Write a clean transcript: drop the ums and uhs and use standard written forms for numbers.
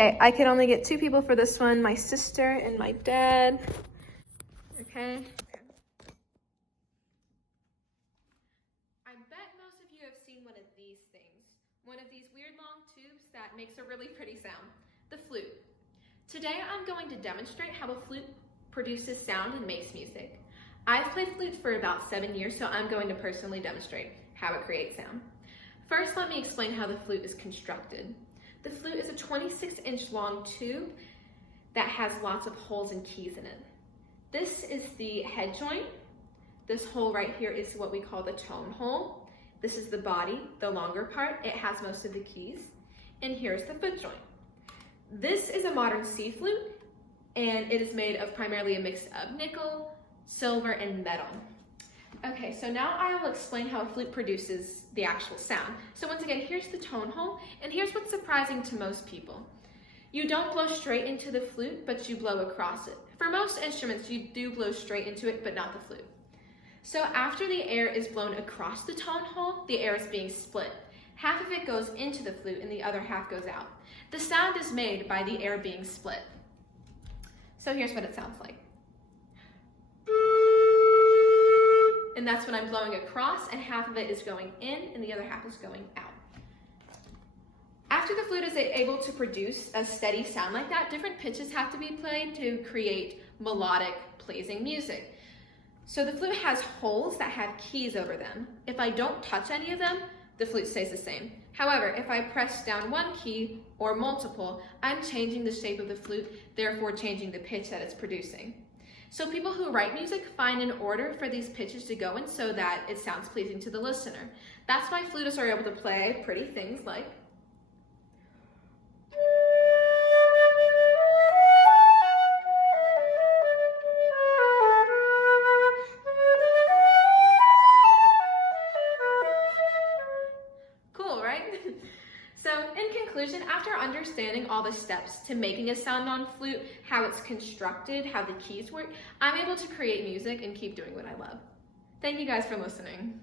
Okay, I could only get 2 people for this one, my sister and my dad. Okay. I bet most of you have seen one of these things. One of these weird long tubes that makes a really pretty sound, the flute. Today I'm going to demonstrate how a flute produces sound and makes music. I've played flutes for about 7 years, so I'm going to personally demonstrate how it creates sound. First, let me explain how the flute is constructed. The flute is a 26-inch long tube that has lots of holes and keys in it. This is the head joint. This hole right here is what we call the tone hole. This is the body, the longer part. It has most of the keys. And here's the foot joint. This is a modern C flute, and it is made of primarily a mix of nickel, silver, and metal. Okay, so now I will explain how a flute produces the actual sound. So once again, here's the tone hole, and here's what's surprising to most people. You don't blow straight into the flute, but you blow across it. For most instruments, you do blow straight into it, but not the flute. So after the air is blown across the tone hole, the air is being split. Half of it goes into the flute and the other half goes out. The sound is made by the air being split. So here's what it sounds like. And that's when I'm blowing across, and half of it is going in and the other half is going out. After the flute is able to produce a steady sound like that, different pitches have to be played to create melodic, pleasing music. So the flute has holes that have keys over them. If I don't touch any of them, the flute stays the same. However, if I press down one key or multiple, I'm changing the shape of the flute, therefore changing the pitch that it's producing. So people who write music find an order for these pitches to go in so that it sounds pleasing to the listener. That's why flutists are able to play pretty things like cool, right? So in conclusion, after understanding all the steps to making a sound on flute, how it's constructed, how the keys work, I'm able to create music and keep doing what I love. Thank you guys for listening.